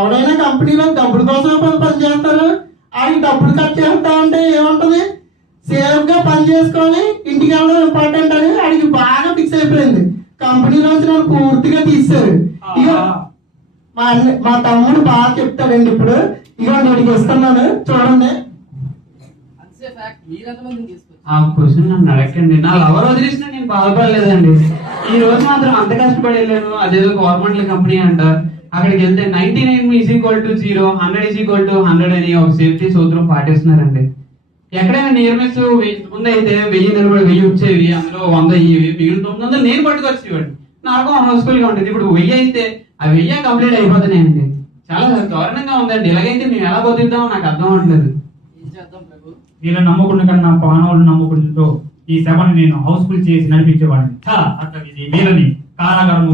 ఎవరైనా కంపెనీలో డబ్బుల కోసం పని చేస్తారు. ఆడికి డబ్బులు ఖర్చు చేస్తా అంటే ఏముంటది, సేఫ్ గా పని చేసుకొని ఇంటికి వెళ్ళడం ఇంపార్టెంట్ అని ఆడికి బాగా ఫిక్స్ అయిపోయింది. కంపెనీలోంచి నన్ను పూర్తిగా తీశారు. ఇక మా తమ్ముడు బాగా చెప్తాడండి. ఇప్పుడు ఇక నేను ఇస్తున్నాను చూడండి. ఆ క్వశ్చన్ నన్ను అడగండి. నా లవర్ వదిలేసినా నేను బాధపడలేదండి. ఈ రోజు మాత్రం అంత కష్టపడి వెళ్ళాను. అదేదో గవర్నమెంట్ కంపెనీ అంట. అక్కడికి వెళ్తే 99 is equal to 0, 100 is equal to 100 అని ఒక సేఫ్టీ సూత్రం పాటిస్తున్నారండి. ఎక్కడైనా నియర్ మిస్ ముందు అయితే 1000 నిలబడి 1000 వచ్చేవి, అందులో 100 అయ్యేవి, మిగిలిన 900 నేను పట్టుకొచ్చేవాడు. నాకు హౌస్ఫుల్ గా ఉంటుంది. ఇప్పుడు 1000 అయితే ఆ 1000 కంప్లీట్ అయిపోతున్నాయండి. చాలా దారుణంగా ఉందండి. ఇలాగైతే మేము ఎలా బతుకుతామో నాకు అర్థం అవట్లేదు. వీళ్ళని నమ్ముకున్న కన్నా పానవులు నమ్ముకుంటూ ఈ సభను నేను హౌస్ఫుల్ చేసి నడిపించేవాడిని. అట్లా వీళ్ళని కారాగారము